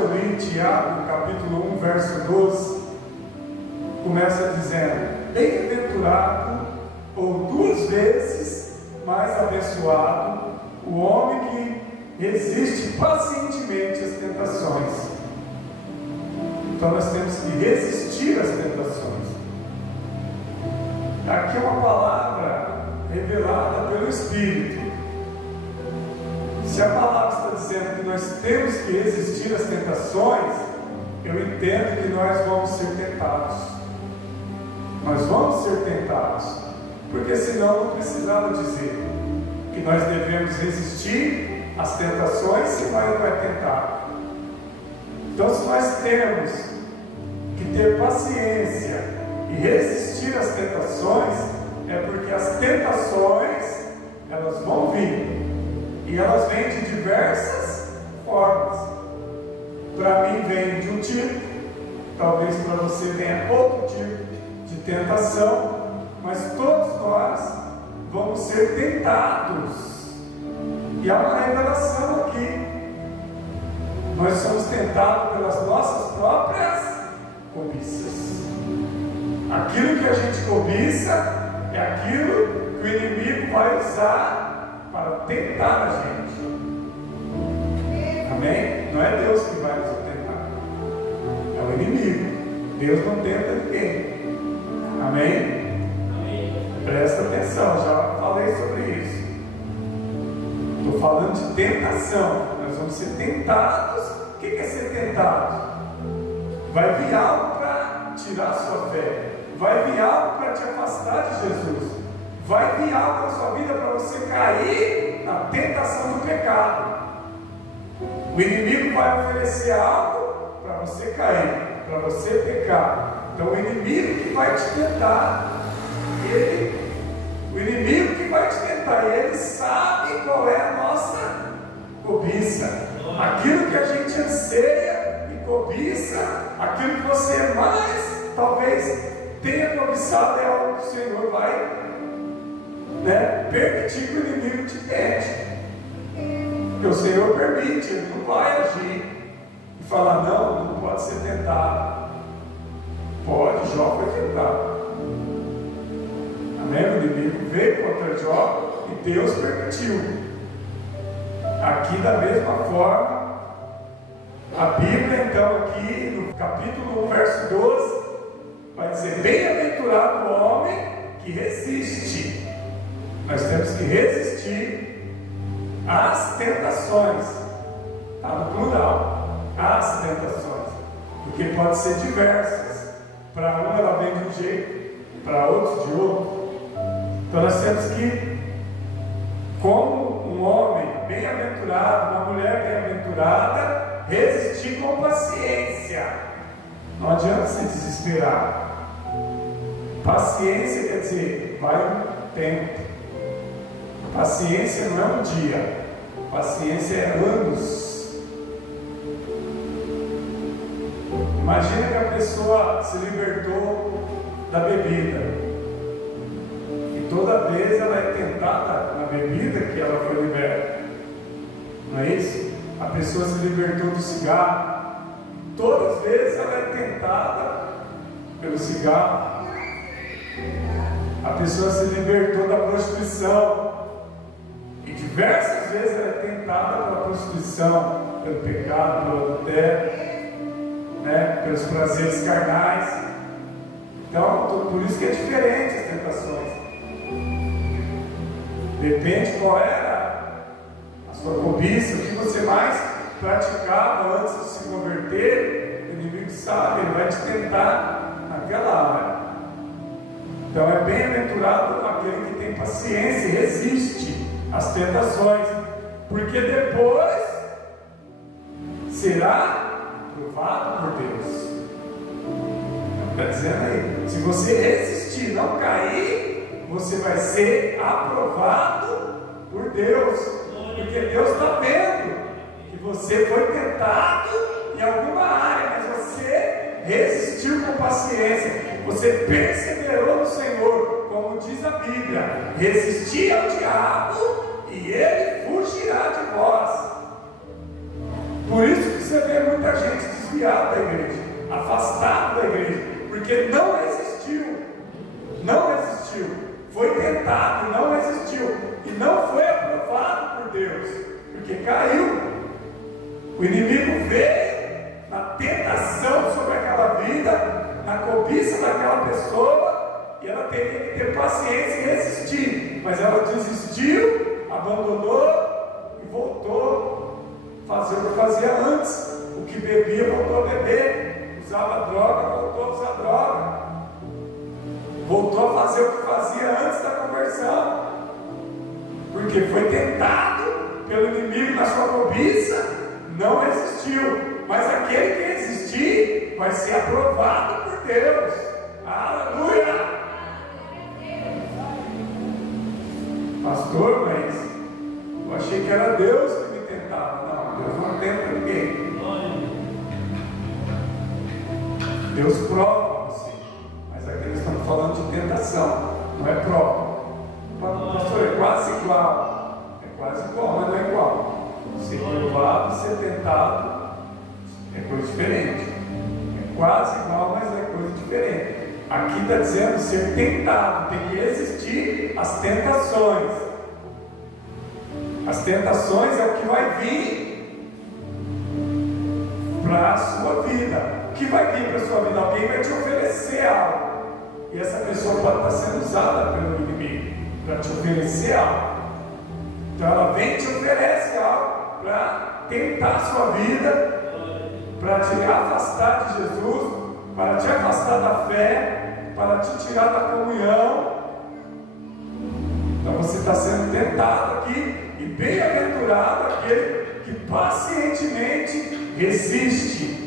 eu li Tiago, capítulo 1, verso 12, começa dizendo: bem-aventurado, ou 2 vezes mais abençoado, o homem que resiste pacientemente às tentações. Então nós temos que resistir às tentações. Aqui é uma palavra revelada pelo Espírito. Se a palavra está dizendo que nós temos que resistir às tentações, eu entendo que nós vamos ser tentados. Nós vamos ser tentados, porque senão não precisava dizer que nós devemos resistir às tentações se nós não é tentado. Então, se nós temos que ter paciência e resistir às tentações, é porque as tentações, elas vão vir, e elas vêm de diversas formas. Para mim vem de um tipo, talvez para você venha outro tipo de tentação, mas todos nós vamos ser tentados. E há uma revelação aqui. Nós somos tentados pelas nossas próprias cobiças. Aquilo que a gente cobiça é aquilo que o inimigo vai usar para tentar a gente. Amém? Não é Deus que vai nos tentar, é o inimigo. Deus não tenta ninguém. Amém? Presta atenção, já falei sobre isso. Estou falando de tentação. Nós vamos ser tentados. O que é ser tentado? Vai vir algo para tirar a sua fé, vai vir algo para te afastar de Jesus, vai vir algo na sua vida para você cair na tentação do pecado. O inimigo vai oferecer algo para você cair, para você pecar. Então o inimigo que vai te tentar, o inimigo que vai te tentar, ele sabe qual é a nossa cobiça, aquilo que a gente anseia e cobiça, aquilo que você mais talvez tenha cobiçado, é algo que o Senhor vai permitir que o inimigo te tente. Porque o Senhor permite, Ele não vai agir e falar: não pode ser tentado. Pode, Jó foi tentado. Amém? O inimigo veio contra Jó e Deus permitiu. Aqui da mesma forma, a Bíblia então aqui no capítulo 1, verso 12, vai dizer: bem-aventurado o homem que resiste. Nós temos que resistir às tentações. Está no plural, às tentações, porque pode ser diversas. Para um ela vem de um jeito, para outros de outro. Então nós temos que, como um homem bem-aventurado, uma mulher bem-aventurada, resistir com paciência. Não adianta se desesperar. Paciência quer dizer, vai um tempo. Paciência não é um dia, paciência é anos. Imagina que a pessoa se libertou da bebida, e toda vez ela é tentada na bebida que ela foi liberta. Não é isso? A pessoa se libertou do cigarro, todas as vezes ela é tentada pelo cigarro. A pessoa se libertou da prostituição, e diversas vezes ela é tentada pela prostituição, pelo pecado, pelo adultério, pelos prazeres carnais. Então, por isso que é diferente as tentações. Depende qual era a sua cobiça, o que você mais praticava antes de se converter. O inimigo sabe, ele vai te tentar naquela área. Então é bem-aventurado aquele que tem paciência e resiste às tentações, porque depois será provado por Deus. Está dizendo aí, se você resistir, não cair, você vai ser aprovado por Deus, porque Deus está vendo que você foi tentado em alguma área, mas você resistiu com paciência, você perseverou no Senhor, como diz a Bíblia: resistir ao diabo e ele fugirá de vós. Por isso que você vê muita gente desviada da igreja, afastada da igreja, porque não existiu. Não existiu. Foi tentado, não existiu. E não foi aprovado por Deus, porque caiu. O inimigo veio na tentação sobre aquela vida, na cobiça daquela pessoa, e ela teria que ter paciência e resistir. Mas ela desistiu, abandonou e voltou a fazer o que fazia antes. O que bebia, voltou a beber. Usava droga, voltou a usar droga. Voltou a fazer o que fazia antes da conversão, porque foi tentado pelo inimigo na sua cobiça, não existiu. Mas aquele que existir vai ser aprovado por Deus. Aleluia! Pastor, mas eu achei que era Deus que me tentava. Não, Deus não tenta ninguém. Deus prova você. Mas aqui nós estamos falando de tentação, não é prova. Pastor, é quase igual. É quase igual, mas não é igual. Ser provado e ser tentado é coisa diferente. É quase igual, mas é coisa diferente. Aqui está dizendo ser tentado, tem que existir as tentações. As tentações é o que vai vir para a sua vida. O que vai vir para a sua vida? Alguém vai te oferecer algo. E essa pessoa pode estar sendo usada pelo inimigo para te oferecer algo. Então ela vem e te oferece algo para tentar a sua vida, para te afastar de Jesus, para te afastar da fé, para te tirar da comunhão. Então você está sendo tentado aqui, e bem-aventurado aquele que pacientemente resiste.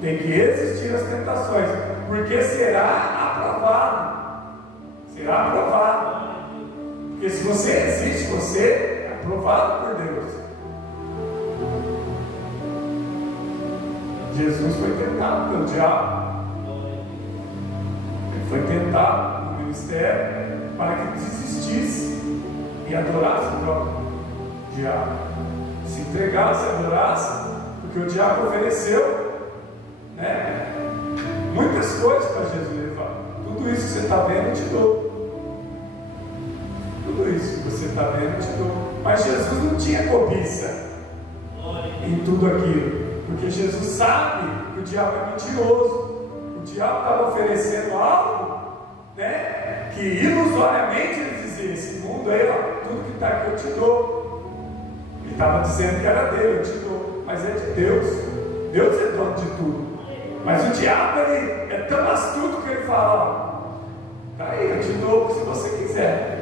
Tem que resistir às tentações, porque será aprovado. Será aprovado. Porque se você resiste, você é aprovado por Deus. Jesus foi tentado pelo diabo. Ele foi tentado no ministério para que desistisse e adorasse o próprio diabo. Se entregasse e adorasse, porque o diabo ofereceu muitas coisas para Jesus. Ele fala: tudo isso que você está vendo eu te dou. Tudo isso que você está vendo eu te dou. Mas Jesus não tinha cobiça em tudo aquilo, porque Jesus sabe que o diabo é mentiroso. O diabo estava oferecendo algo, que ilusoriamente ele dizia: esse mundo aí, ó, tudo que está aqui eu te dou. Ele estava dizendo que era dele, eu te dou, mas é de Deus. Deus é dono de tudo. Mas o diabo, ele é tão astuto que ele fala: ó, tá aí, eu te dou se você quiser.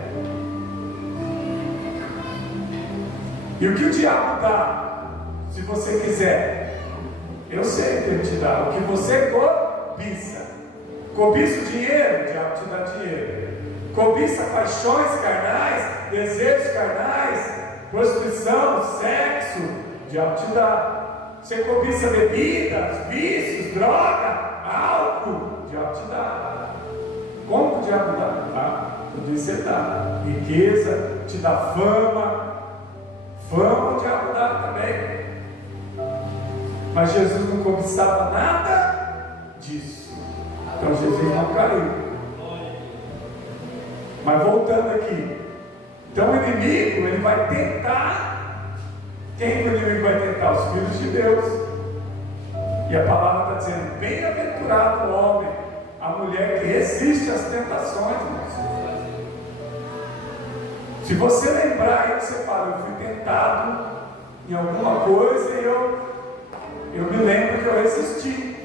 E o que o diabo dá, se você quiser, eu sei que ele te dá. O que você cobiça. Cobiça o dinheiro, o diabo te dá dinheiro. Cobiça paixões carnais, desejos carnais, prostituição, sexo, o diabo te dá. Você cobiça bebidas, vícios, droga, álcool, o diabo te dá. Como que o diabo dá? Tá? Eu disse, você dá. Riqueza, te dá fama. Fama o diabo dá também. Mas Jesus não cobiçava nada disso. Então Jesus não caiu. Mas voltando aqui. Então o inimigo, ele vai tentar. Quem que o inimigo vai tentar? Os filhos de Deus. E a palavra está dizendo: bem-aventurado o homem, a mulher que resiste às tentações. Se você lembrar aí que você fala: eu fui tentado em alguma coisa e eu me lembro que eu resisti.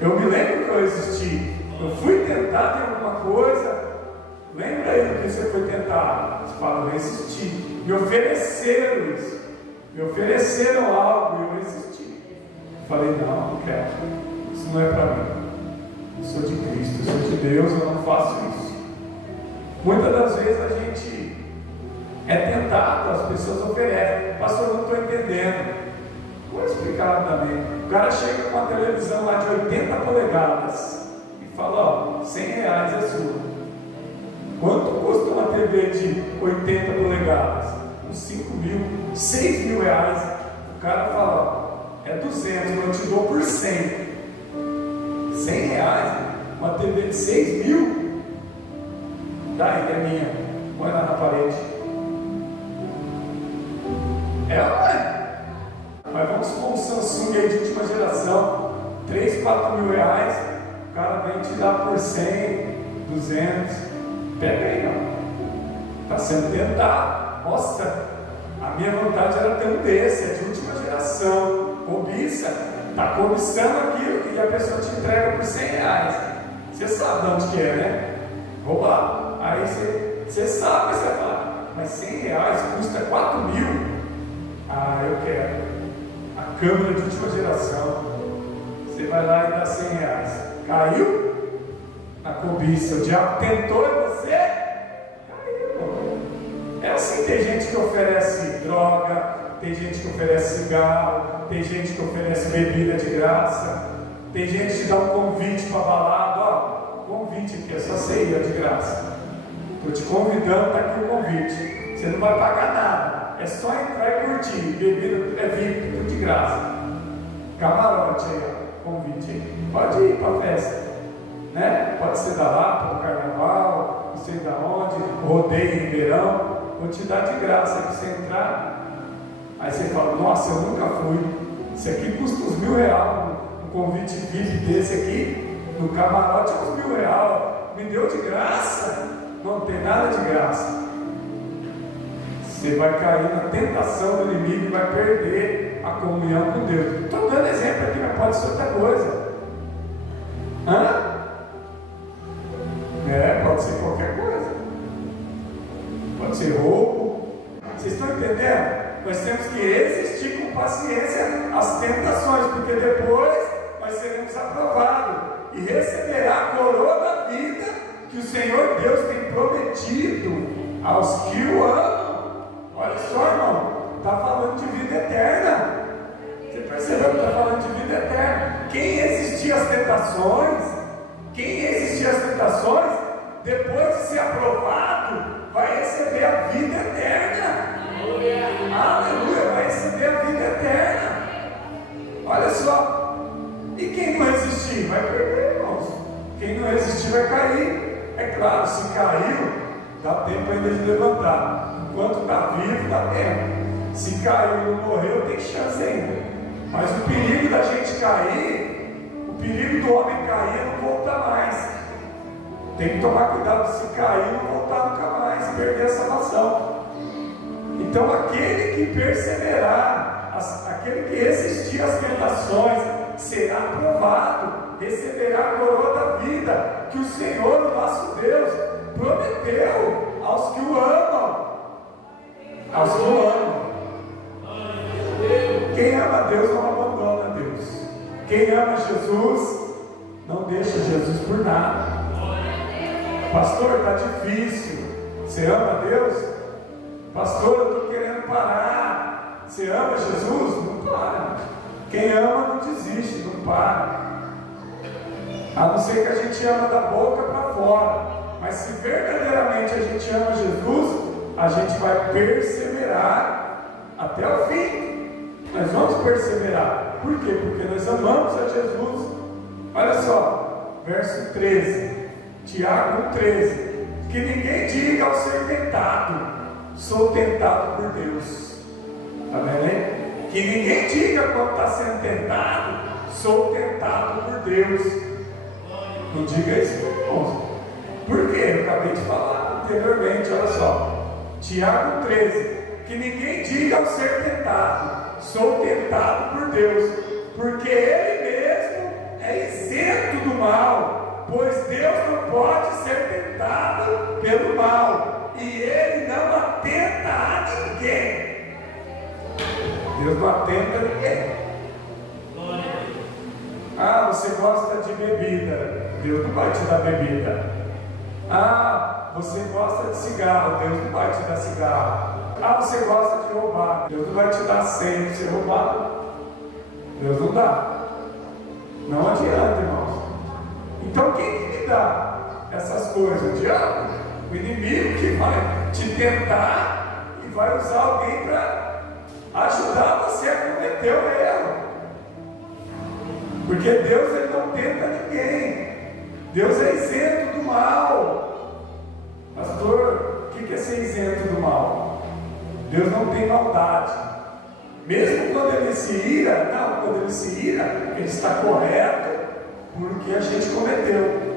Eu me lembro que eu resisti. Eu fui tentado em alguma coisa. Lembra aí do que você foi tentado? Você fala: eu resisti. Me ofereceram isso. Me ofereceram algo e eu resisti. Falei: não, não quero. Isso não é para mim. Eu sou de Cristo, eu sou de Deus, eu não faço isso. Muitas das vezes a gente é tentado, as pessoas oferecem. Pastor, eu não estou entendendo. Vou explicar rapidamente. O cara chega com uma televisão lá de 80 polegadas e fala: ó, R$100 é sua. Quanto custa uma TV de 80 polegadas? Uns 5 mil, 6 mil reais. O cara fala: é 200, mas eu te dou por 100. 100 reais, uma TV de 6 mil, daí é minha, põe lá na parede. É ou não é? Mas vamos supor um Samsung aí de última geração, 3, 4 mil reais, o cara vem te dar por 100, 200, pega aí, não. Está sendo tentado. Nossa, a minha vontade era ter um desse, é de última geração, cobiça, está cobiçando aquilo e a pessoa te entrega por 100 reais. Você sabe de onde que é, né? Roubar. Aí você sabe, você vai falar, mas 100 reais custa 4 mil. Ah, eu quero. A câmera de última geração. Você vai lá e dá 100 reais. Caiu na cobiça. O diabo tentou em você. Caiu. É assim, tem gente que oferece droga, tem gente que oferece cigarro, tem gente que oferece bebida de graça, tem gente que dá um convite para balada. Ó, convite aqui, é só você ir, é de graça. Estou te convidando, está aqui o convite. Você não vai pagar nada. É só entrar e curtir. Bebida é VIP, tudo de graça. Camarote aí, ó, convite aí. Pode ir para a festa, né? Pode ser da Lapa, do Carnaval, não sei da onde, rodeio em Ribeirão. Vou te dar de graça para você entrar. Aí você fala, nossa, eu nunca fui. Isso aqui custa uns R$1.000. Um convite VIP desse aqui, no camarote, uns R$1.000. Me deu de graça. Não tem nada de graça. Você vai cair na tentação do inimigo e vai perder a comunhão com Deus. Estou dando exemplo aqui, mas pode ser outra coisa. Pode ser qualquer coisa. Pode ser roubo. Vocês estão entendendo? Nós temos que resistir com paciência às tentações, porque depois nós seremos aprovados e receberá a coroa da vida que o Senhor Deus tem prometido aos que o amam. Olha só, irmão, está falando de vida eterna. Você percebeu que está falando de vida eterna? Quem resistir às tentações, depois de ser aprovado, vai receber a vida eterna. Aleluia, vai receber a vida eterna. Olha só. E quem não resistir, vai perder, irmãos. Quem não resistir vai cair. É claro, se caiu, dá tempo ainda de levantar. Enquanto está vivo, dá tempo. Se caiu e não morreu, tem chance ainda. Mas o perigo da gente cair, o perigo do homem cair é não voltar mais. Tem que tomar cuidado, se cair, não voltar nunca mais, perder a salvação. Então, aquele que perseverar, aquele que resistir às tentações, será aprovado, receberá a coroa da vida que o Senhor, o nosso Deus, prometeu aos que o amam. Aos que o amam. Quem ama Deus não abandona Deus. Quem ama Jesus não deixa Jesus por nada. Pastor, está difícil. Você ama Deus? Pastor, eu estou querendo parar. Você ama Jesus? Não para. Quem ama não desiste, não para. A não ser que a gente ama da boca para fora. Mas se verdadeiramente a gente ama Jesus, a gente vai perseverar até o fim. Nós vamos perseverar. Por quê? Porque nós amamos a Jesus. Olha só, verso 13. Tiago 13. Que ninguém diga ao ser tentado, sou tentado por Deus. Está vendo aí? Que ninguém diga quando está sendo tentado, sou tentado por Deus. Não diga isso, irmãos. Por quê? Eu acabei de falar anteriormente, olha só. Tiago 13. Que ninguém diga ao ser tentado, sou tentado por Deus, porque Ele mesmo é isento do mal, pois Deus não pode ser tentado pelo mal, e Ele não atenta a ninguém. Deus não atenta a ninguém. Ah, você gosta de bebida, Deus não vai te dar bebida. Ah, você gosta de cigarro, Deus não vai te dar cigarro. Ah, você gosta de roubar, Deus não vai te dar 100 para você roubar. Deus não dá. Não adianta, irmãos. Então quem que me dá essas coisas? O diabo, o inimigo que vai te tentar e vai usar alguém para ajudar você a cometer o erro. Porque Deus ele não tenta ninguém. Deus é isento do mal. Pastor, o que é ser isento do mal? Deus não tem maldade. Mesmo quando ele se ira, ele está correto porque a gente cometeu.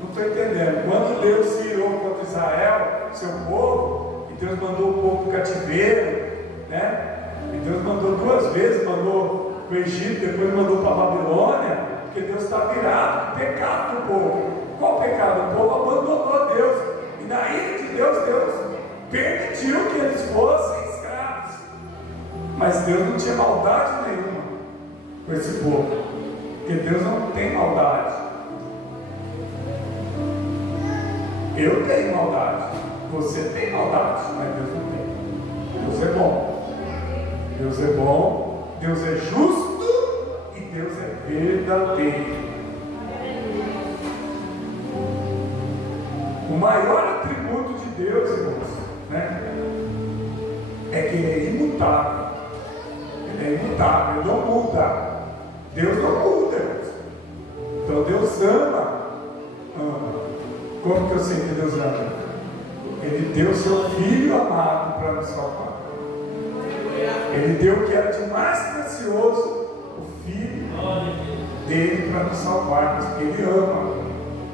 Não estou entendendo. Quando Deus se irou contra Israel, seu povo, e Deus mandou o povo para o cativeiro, né? E Deus mandou 2 vezes, mandou para o Egito, depois mandou para a Babilônia, porque Deus está virado com o pecado do povo. Qual pecado? O povo abandonou Deus. E na ira de Deus, Deus permitiu que eles fossem escravos. Mas Deus não tinha maldade nenhuma com esse povo, porque Deus não tem maldade. Eu tenho maldade, você tem maldade, mas Deus não tem. Deus é bom. Deus é bom, Deus é justo e Deus é verdadeiro. O maior atributo de Deus, irmãos, né, é que Ele é imutável. Ele é imutável, Ele não muda. Deus não muda, irmãos. Então Deus ama. Como que eu sei que Deus ama? Ele deu seu Filho amado para nos salvar. Ele deu o que era de mais precioso, o Filho dele para nos salvar, porque Ele ama.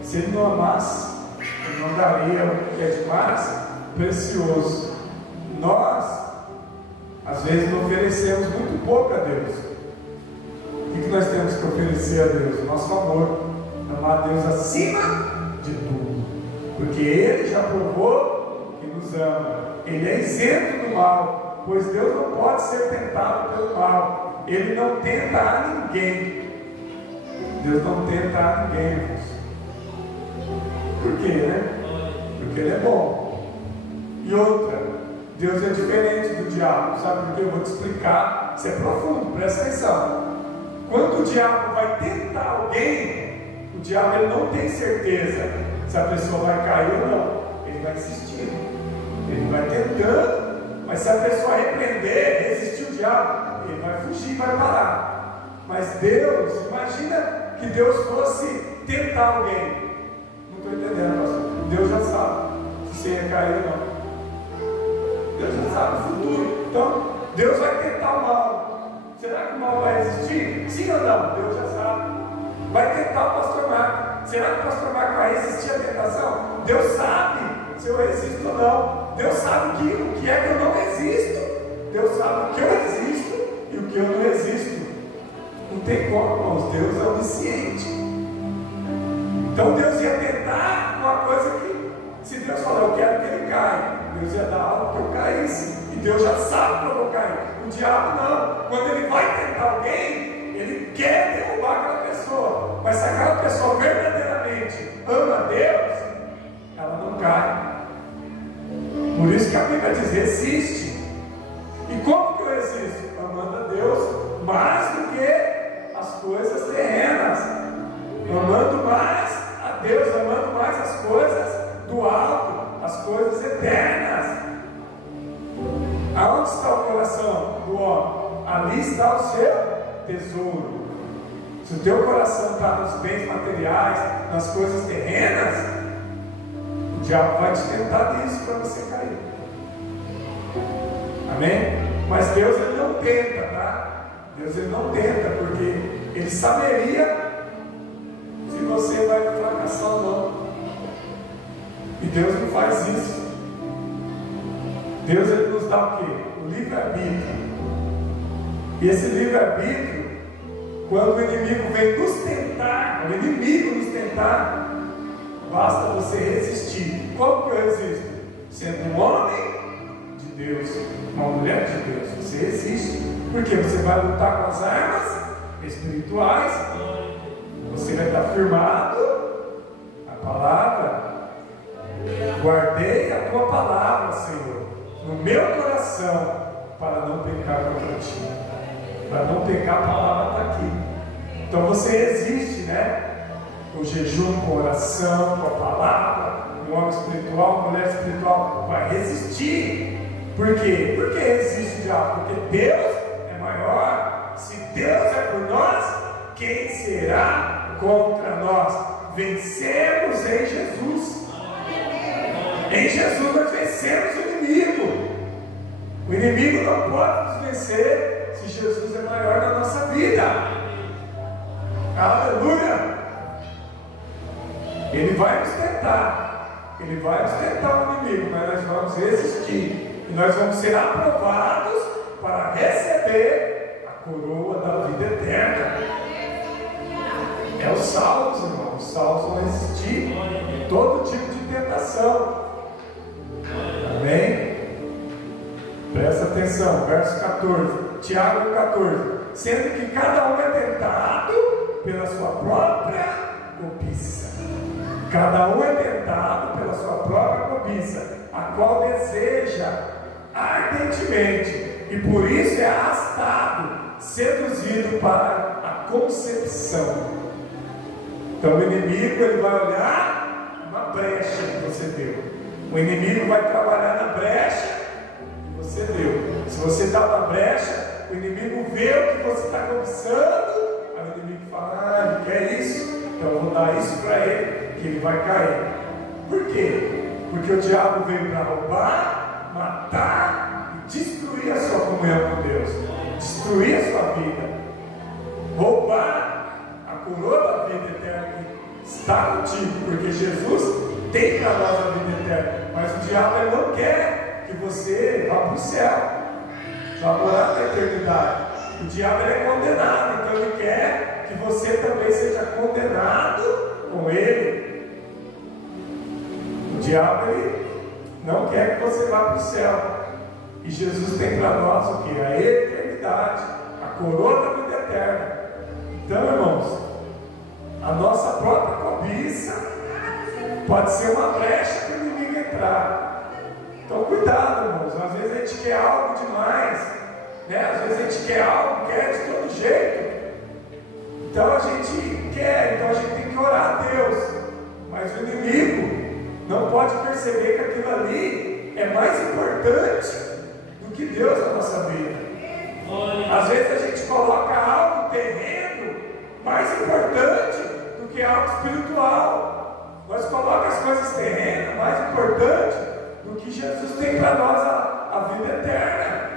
Se Ele não amasse, Ele não daria o que é de mais precioso. Nós, às vezes, oferecemos muito pouco a Deus. O que nós temos que oferecer a Deus? O nosso amor. Amar a Deus acima de tudo, porque Ele já provou que nos ama. Ele é isento do mal, pois Deus não pode ser tentado pelo mal. Ele não tenta a ninguém. Deus não tenta a ninguém, irmãos. Por quê, né? Porque Ele é bom. E outra, Deus é diferente do diabo. Sabe por quê? Eu vou te explicar. Isso é profundo, presta atenção. Quando o diabo vai tentar alguém, o diabo ele não tem certeza se a pessoa vai cair ou não. Ele vai insistir. Ele vai tentando. Mas se a pessoa repreender, resistir o diabo, ele vai fugir, vai parar. Mas Deus, imagina que Deus fosse tentar alguém. Não estou entendendo, pastor. Deus já sabe se você ia cair ou não. Deus já sabe o futuro. Então, Deus vai tentar o mal. Será que o mal vai resistir? Sim ou não? Deus já sabe. Vai tentar o pastor Marco. Será que o pastor Marco vai resistir à tentação? Deus sabe se eu resisto ou não. Deus sabe o que é que eu não resisto. Deus sabe o que eu resisto e o que eu não resisto. Não tem como, irmãos. Deus é onisciente. Então Deus ia tentar uma coisa que, se Deus falar, eu quero que ele caia, Deus ia dar algo que eu caísse. E Deus já sabe para eu cair. O diabo não. Quando ele vai tentar alguém, ele quer derrubar aquela pessoa. Mas se aquela pessoa verdadeiramente ama Deus, ela não cai. Por isso que a Bíblia diz, resiste. E como que eu resisto? Amando a Deus mais do que as coisas terrenas. Amando mais a Deus, amando mais as coisas do alto, as coisas eternas. Aonde está o coração do homem? Ali está o seu tesouro. Se o teu coração está nos bens materiais, nas coisas terrenas, o diabo vai te tentar disso para você cair. Amém? Mas Deus ele não tenta, tá? Deus ele não tenta, porque Ele saberia se você vai fracassar ou não. E Deus não faz isso. Deus ele nos dá o quê? O livre-arbítrio. E esse livre-arbítrio, quando o inimigo vem nos tentar, basta você resistir. Como que eu resisto? Sendo um homem de Deus, uma mulher de Deus, você resiste. Porque você vai lutar com as armas espirituais, você vai estar firmado a palavra. Guardei a tua palavra, Senhor, no meu coração, para não pecar contra ti. Para não pecar, a palavra está aqui. Então você resiste, né? O jejum, com a oração, com a palavra. Um homem espiritual, uma mulher espiritual vai resistir. Por quê? Por que resiste o diabo? Porque Deus é maior. Se Deus é por nós, quem será contra nós? Vencemos em Jesus. Em Jesus nós vencemos o inimigo. O inimigo não pode nos vencer se Jesus é maior na nossa vida. Aleluia! Ele vai nos tentar. Ele vai nos tentar o inimigo, mas nós vamos resistir. E nós vamos ser aprovados para receber a coroa da vida eterna. É os salvos, irmão. Os salvos vão resistir todo tipo de tentação. Amém? Presta atenção, verso 14, Tiago 14. Sendo que cada um é tentado pela sua própria cobiça. Cada um é tentado pela sua própria cobiça, a qual deseja ardentemente, e por isso é arrastado, seduzido para a concepção. Então o inimigo ele vai olhar uma brecha que você deu. O inimigo vai trabalhar na brecha que você deu. Se você dá uma brecha, o inimigo vê o que você está cobiçando, aí o inimigo fala, ele quer isso, então eu vou dar isso para ele, que ele vai cair. Por quê? Porque o diabo veio para roubar, matar e destruir a sua comunhão com Deus, destruir a sua vida, roubar a coroa da vida eterna que está contigo, porque Jesus tem para nós a vida eterna, mas o diabo ele não quer que você vá para o céu, vá morar na eternidade. O diabo ele é condenado, então ele quer que você também seja condenado com ele. O diabo ele não quer que você vá para o céu, e Jesus tem para nós o que? A eternidade, a coroa da vida eterna. Então, irmãos, a nossa própria cobiça pode ser uma brecha para o inimigo entrar. Então cuidado, irmãos. Às vezes a gente quer algo demais, né? Às vezes a gente quer algo, quer de todo jeito. Então a gente quer, então a gente tem que orar a Deus. Mas o inimigo não pode perceber que aquilo ali é mais importante do que Deus na nossa vida. Às vezes a gente coloca algo terreno mais importante do que algo espiritual. Nós colocamos as coisas terrenas mais importantes do que Jesus tem para nós a vida eterna.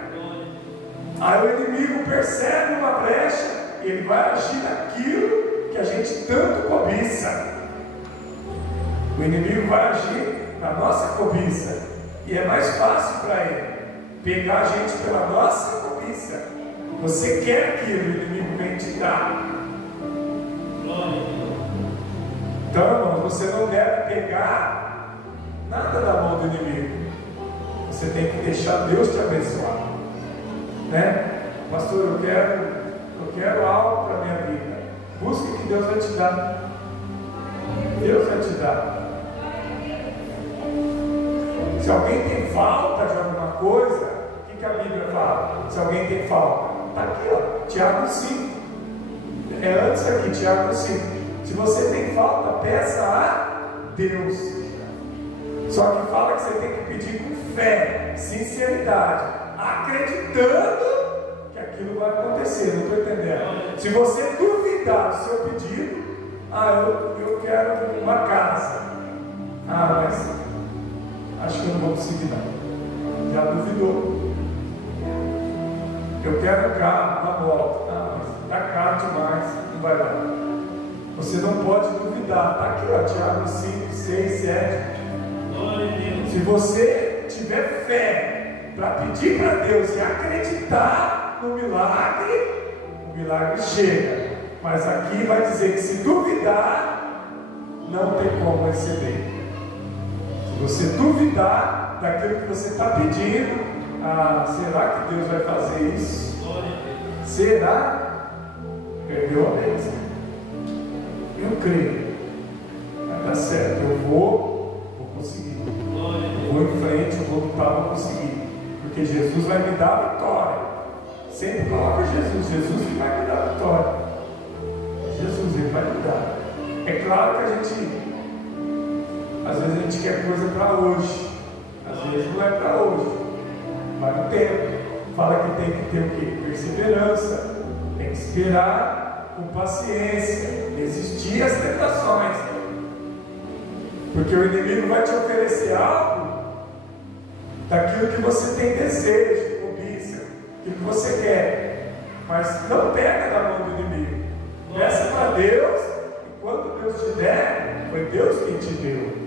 Aí o inimigo percebe uma brecha e ele vai agir naquilo que a gente tanto cobiça. O inimigo vai agir na nossa cobiça, e é mais fácil para ele pegar a gente pela nossa cobiça. Você quer aquilo, o inimigo vem te dar. Então, irmãos, você não deve pegar nada da mão do inimigo. Você tem que deixar Deus te abençoar, né? Pastor, eu quero algo para a minha vida. Busque que Deus vai te dar. Deus vai te dar. Se alguém tem falta de alguma coisa, o que a Bíblia fala? Se alguém tem falta, está aqui, ó, Tiago 5. É antes aqui, Tiago 5. Se você tem falta, peça a Deus. Só que fala que você tem que pedir com fé, sinceridade, acreditando que aquilo vai acontecer. Não estou entendendo. Se você duvidar do seu pedido, eu quero uma casa. Mas acho que eu não vou conseguir não. Já duvidou. Eu quero um carro, uma moto. Mas está caro demais, não vai dar. Você não pode duvidar. Está aqui, ó, Tiago 5, 6, 7. Se você tiver fé para pedir para Deus e acreditar no milagre, o milagre chega. Mas aqui vai dizer que se duvidar, não tem como receber. Se você duvidar daquilo que você está pedindo, será que Deus vai fazer isso? Será? Perdeu a bênção. Eu creio. Vai dar certo. Eu vou conseguir. Eu vou em frente, eu vou lutar, vou conseguir. Porque Jesus vai me dar a vitória. Sempre coloca Jesus. Jesus que vai me dar a vitória. Jesus, Ele vai me dar. É claro que às vezes a gente quer coisa para hoje. Às vezes não é para hoje. Vai no tempo. Fala que tem que ter o quê? Perseverança. Tem que esperar com paciência, resistir às tentações, porque o inimigo vai te oferecer algo daquilo que você tem desejo, cobiça, aquilo que você quer, mas não pega da mão do inimigo, peça para Deus, e quando Deus te der, foi Deus quem te deu.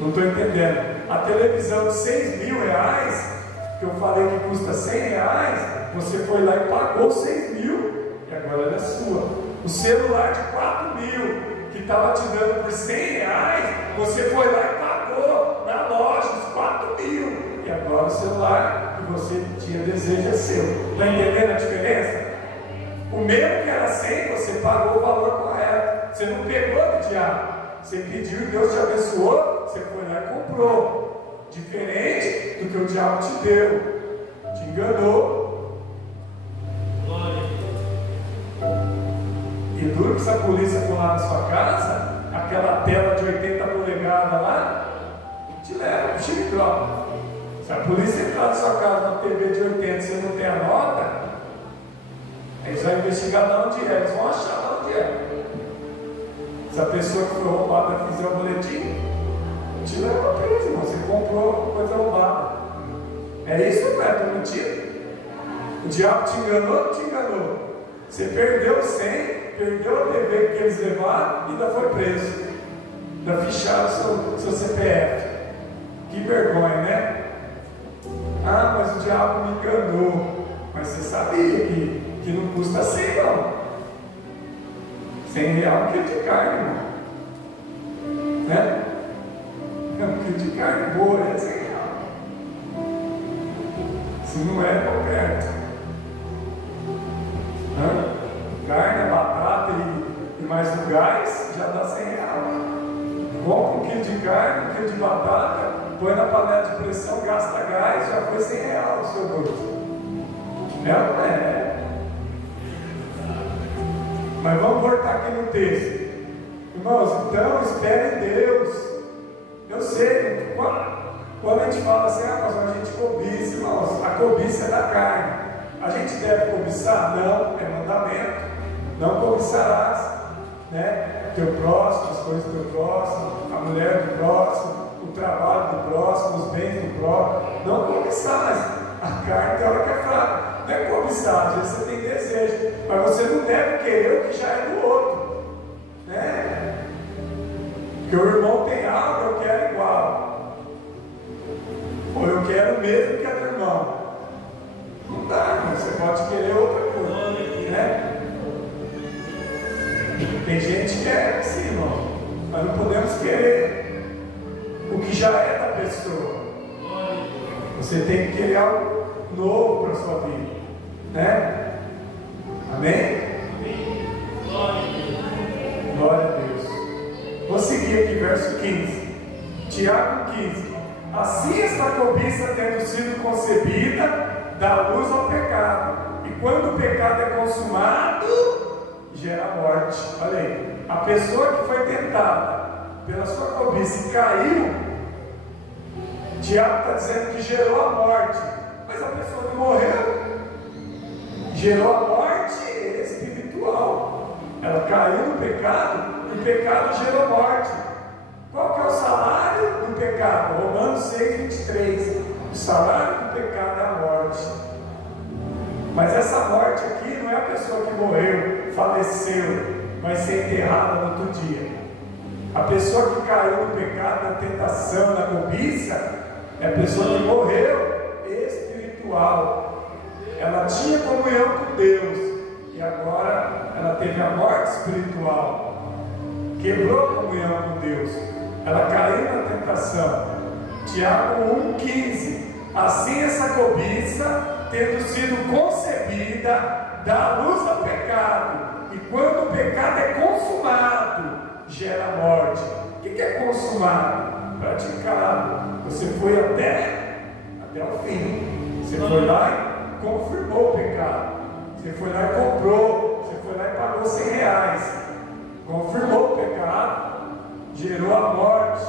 Não estou entendendo. A televisão de R$6.000, que eu falei que custa R$100, você foi lá e pagou 6.000 e agora ela é sua. O celular de 4.000 que estava te dando por R$100, você foi lá e pagou na loja os 4.000 e agora o celular que você tinha desejo é seu. Está entendendo a diferença? O mesmo que era 100, você pagou o valor correto. Você não pegou do diabo. Você pediu e Deus te abençoou, você foi lá e comprou. Diferente do que o diabo te deu, te enganou. E duro que se a polícia for lá na sua casa, aquela tela de 80 polegadas lá, te leva pro xilindró. Se a polícia entrar na sua casa na TV de 80 e você não tem a nota, eles vão investigar de onde é, eles vão achar de onde é. Se a pessoa que foi roubada fizer o boletim, te leva preso, irmão. Você comprou coisa roubada. É isso, não é? Estou mentindo? O diabo te enganou, te enganou. Você perdeu o 100, perdeu o dever que eles levaram e ainda foi preso. Ainda ficharam seu CPF. Que vergonha, né? Ah, mas o diabo me enganou. Mas você sabia que não custa 100, não. R$100 é um quilo de carne, irmão. Né? Um quilo de carne boa é R$100. Se não é, não perto. Carne, batata e mais o gás já dá R$100. Compra um quilo de carne, um quilo de batata, põe na panela de pressão, gasta gás, já foi R$100 o seu bolso. É ou não é? Mas vamos voltar aqui no texto. Irmãos, então espere em Deus. Eu sei, quando a gente fala assim, mas a gente cobiça, irmãos, a cobiça é da carne. A gente deve cobiçar? Não, é mandamento. Não cobiçarás, né? Teu próximo, as coisas do teu próximo, a mulher do próximo, o trabalho do próximo, os bens do próximo. Não cobiçar, mas a carne tem hora que é fraca. Não é cobiçar, às vezes você tem desejo, mas você não deve querer o que já é do outro, né? Porque o irmão tem algo, eu quero igual, ou eu quero o mesmo que a do irmão. Não dá, irmão. Você pode querer outra coisa, né? Tem gente que é assim, irmão, mas não podemos querer o que já é da pessoa. Você tem que querer algo novo para a sua vida, né? Amém? Glória a Deus. Vou seguir aqui, verso 15. Tiago 15. Assim esta cobiça, tendo sido concebida, dá luz ao pecado, e quando o pecado é consumado, gera morte. Olha aí, a pessoa que foi tentada pela sua cobiça e caiu, Tiago está dizendo que gerou a morte, mas a pessoa não morreu, gerou a morte espiritual. Ela caiu no pecado e o pecado gerou morte. Qual que é o salário do pecado? Romanos 6,23. O salário do pecado é a morte. Mas essa morte aqui não é a pessoa que morreu, faleceu, vai ser enterrada no outro dia. A pessoa que caiu no pecado, na tentação, na cobiça, é a pessoa que morreu espiritual. Ela tinha comunhão com Deus e agora ela teve a morte espiritual. Quebrou a comunhão com Deus. Ela caiu na tentação. Tiago 1,15. Assim essa cobiça, tendo sido concebida, dá luz ao pecado, e quando o pecado é consumado, gera morte. O que é consumado? Praticado. Você foi até o fim. Você foi lá e confirmou o pecado. Você foi lá e comprou. Você foi lá e pagou R$100. Confirmou o pecado, gerou a morte.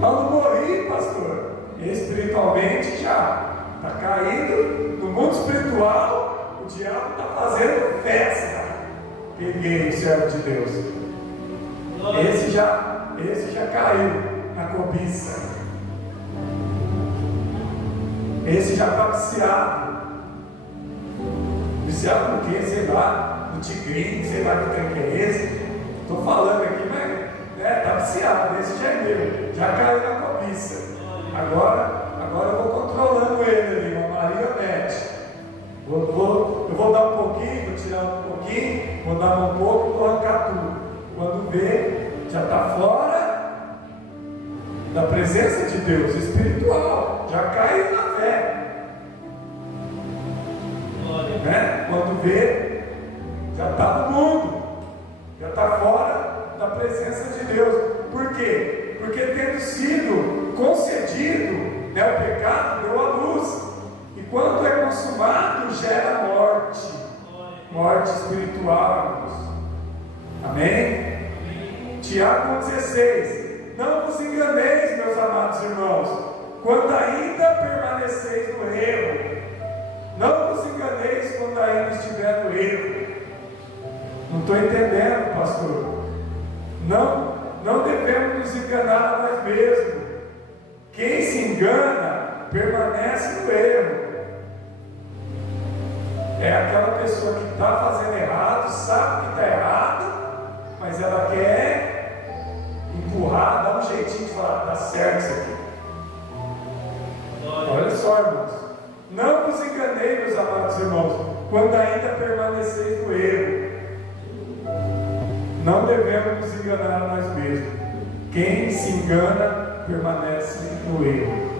Mas não morri, pastor. Espiritualmente já está caído no mundo espiritual. O diabo está fazendo festa. Peguei o servo de Deus. Esse já caiu na cobiça. Esse já está viciado. Viciado no quê? Sei lá, no tigrinho, sei lá que é esse. Estou falando aqui, mas está viciado. Esse já é meu, já caiu na cobiça. Agora eu vou controlando ele ali, uma marionete. Eu vou dar um pouquinho, vou tirar um pouquinho, vou dar um pouco, vou arrancar tudo. Quando vê, já está fora da presença de Deus, espiritual, já caiu na fé. Né? Quando vê, já está no mundo, já está fora da presença de Deus. Por quê? Porque tendo sido concedido, né, o pecado deu a luz. E quando é consumado, gera morte. Morte espiritual, irmãos. Amém? Tiago 1,16. Não vos enganeis, meus amados irmãos, quando ainda permaneceis no erro. Não vos enganeis quando ainda estiver no erro. Não estou entendendo, pastor. Não devemos nos enganar a nós mesmos. Quem se engana permanece no erro. É aquela pessoa que está fazendo errado, sabe que está errado, mas ela quer empurrar, dar um jeitinho de falar, está certo isso aqui. Olha só, irmãos. Não vos enganei, meus amados irmãos, quando ainda permaneceis no erro. Não devemos nos enganar a nós mesmos. Quem se engana permanece no erro.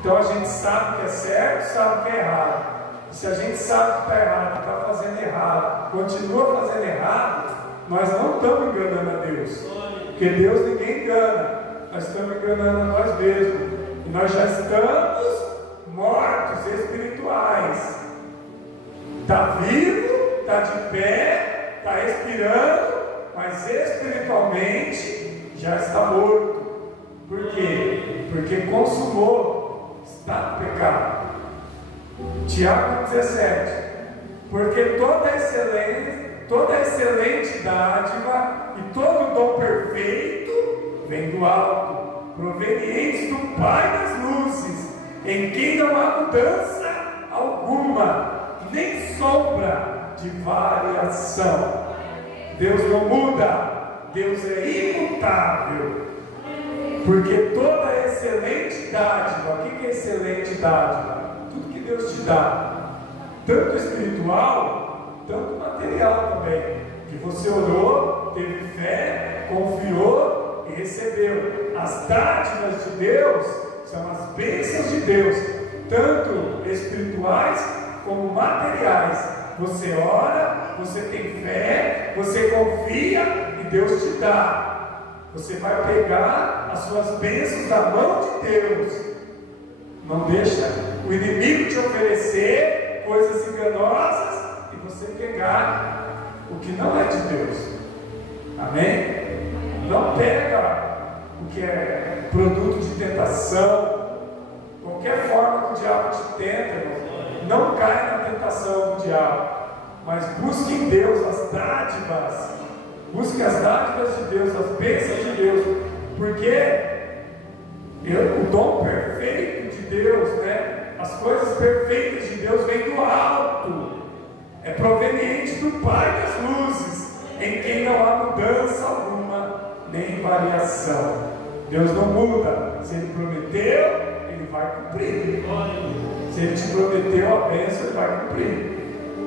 Então a gente sabe que é certo, sabe que é errado. E se a gente sabe que está errado, está fazendo errado, continua fazendo errado, nós não estamos enganando a Deus. Porque Deus ninguém engana. Nós estamos enganando a nós mesmos. E nós já estamos mortos espirituais. Está vivo, está de pé, está respirando, mas espiritualmente já está morto. Por quê? Porque consumou, está no pecado. Tiago 17. Porque toda excelente dádiva e todo dom perfeito vem do alto, provenientes do Pai das luzes, em quem não há mudança alguma, nem sombra de variação. Deus não muda, Deus é imutável. Porque toda excelente dádiva, o que é excelente dádiva? Tudo que Deus te dá, tanto espiritual, tanto material também, que você orou, teve fé, confiou e recebeu. As dádivas de Deus são as bênçãos de Deus, tanto espirituais como materiais. Você ora, você tem fé, você confia e Deus te dá. Você vai pegar as suas bênçãos da mão de Deus. Não deixa o inimigo te oferecer coisas enganosas e você pegar o que não é de Deus. Amém? Não pega o que é produto de tentação. Qualquer forma que o diabo te tenta, irmão, não cai na tentação do diabo, mas busque em Deus as dádivas. Busque as dádivas de Deus, as bênçãos de Deus, porque o dom perfeito de Deus, né? As coisas perfeitas de Deus vêm do alto, é proveniente do Pai das luzes, em quem não há mudança alguma, nem variação. Deus não muda. Se Ele prometeu, Ele vai cumprir. Se Ele te prometeu a bênção, Ele vai cumprir.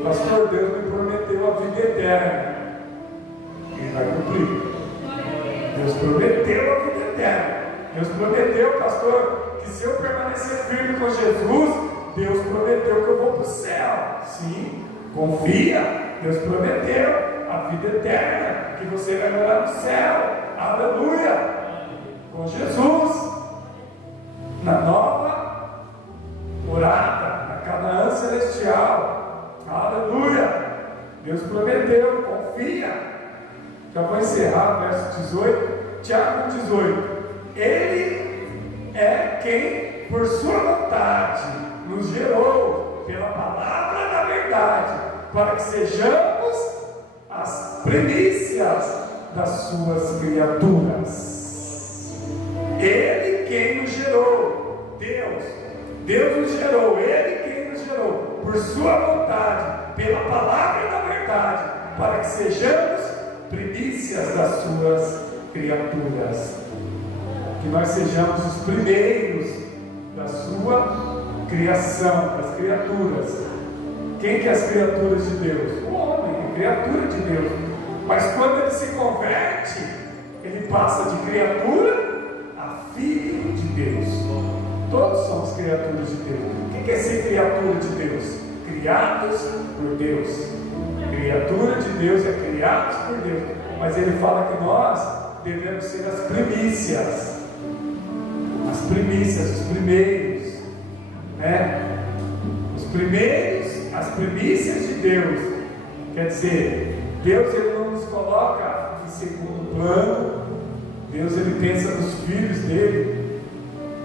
Pastor, Deus me prometeu a vida eterna. Ele vai cumprir. Deus prometeu a vida eterna. Deus prometeu, pastor, que se eu permanecer firme com Jesus, Deus prometeu que eu vou para o céu. Sim, confia. Deus prometeu a vida eterna, que você vai morar no céu. Aleluia! Com Jesus, na nova morada, na Canaã celestial. Aleluia! Deus prometeu, confia. Já vou encerrar o verso 18. Tiago 18. Ele é quem, por sua vontade, nos gerou pela palavra da verdade, para que sejamos as primícias das suas criaturas. Ele quem nos gerou, Deus nos gerou, Ele quem nos gerou, por sua vontade, pela palavra da verdade, para que sejamos primícias das suas criaturas. Que nós sejamos os primeiros da sua criação, das criaturas. Quem que é as criaturas de Deus? O homem, é criatura de Deus. Mas quando ele se converte, ele passa de criatura a filho de Deus. Todos somos criaturas de Deus. O que é ser criatura de Deus? Criados por Deus. Criatura de Deus é criados por Deus. Mas ele fala que nós devemos ser as primícias. As primícias, os primeiros, né? Os primeiros, as primícias de Deus. Quer dizer, Deus ele não nos coloca em segundo plano. Deus ele pensa nos filhos dele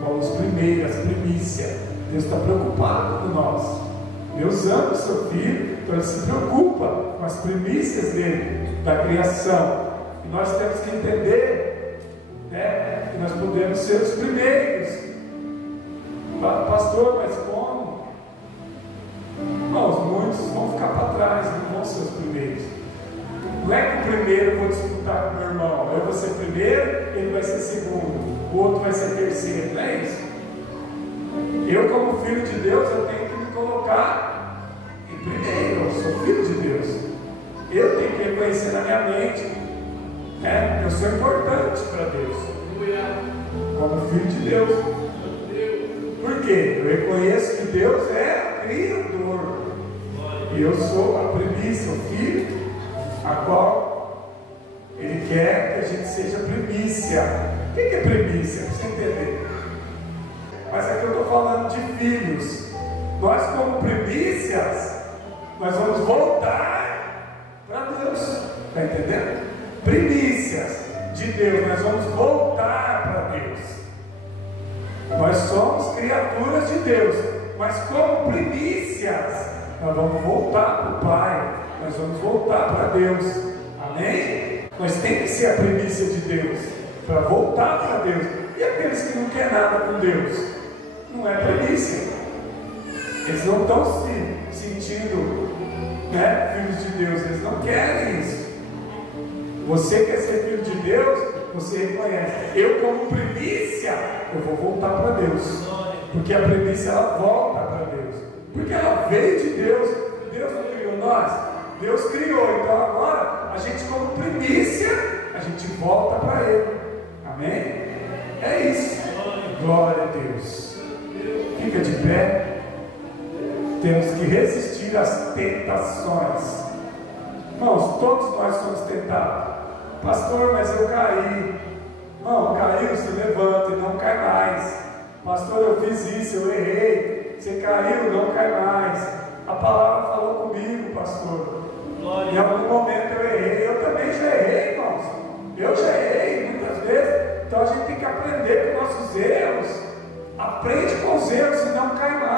como os primeiros, as primícias. Deus está preocupado com nós. Deus ama o seu filho, então ele se preocupa com as primícias dele, da criação. E nós temos que entender, né, que nós podemos ser os primeiros. Pastor, mas como? Irmãos, muitos vão ficar para trás, não vão ser os primeiros. Não é que o primeiro eu vou disputar com o meu irmão, eu vou ser primeiro, ele vai ser segundo, o outro vai ser terceiro, não é isso? Eu, como filho de Deus, eu tenho que me colocar em primeiro. Eu sou filho de Deus, eu tenho que reconhecer na minha mente, né? Eu sou importante para Deus, como filho de Deus. Por quê? Eu reconheço que Deus é Criador, e eu sou a primícia, o filho a qual Ele quer que a gente seja primícia. O que é primícia? Para você entender. Mas aqui eu estou falando de filhos. Nós, como primícias, nós vamos voltar para Deus. Está entendendo? Primícias de Deus, nós vamos voltar para Deus. Nós somos criaturas de Deus, mas como primícias, nós vamos voltar para o Pai. Nós vamos voltar para Deus. Amém? Nós temos que ser a primícia de Deus para voltar para Deus. E aqueles que não querem nada com Deus, não é primícia. Eles não estão se sentindo, né, filhos de Deus. Eles não querem isso. Você quer ser filho de Deus, você reconhece. Eu, como primícia, eu vou voltar para Deus. Porque a primícia ela volta para Deus. Porque ela veio de Deus. Deus não criou nós. Deus criou, então agora a gente, como primícia, a gente volta para Ele. Amém? É isso. Glória a Deus. Fica de pé. Temos que resistir às tentações. Irmãos, todos nós somos tentados. Pastor, mas eu caí. Não, caiu, se levanta e não cai mais. Pastor, eu fiz isso, eu errei. Você caiu, não cai mais. A palavra falou comigo, pastor. Em algum momento eu errei. Eu também já errei, irmãos. Eu já errei muitas vezes. Então a gente tem que aprender com nossos erros. Aprende com os erros e não cai mais.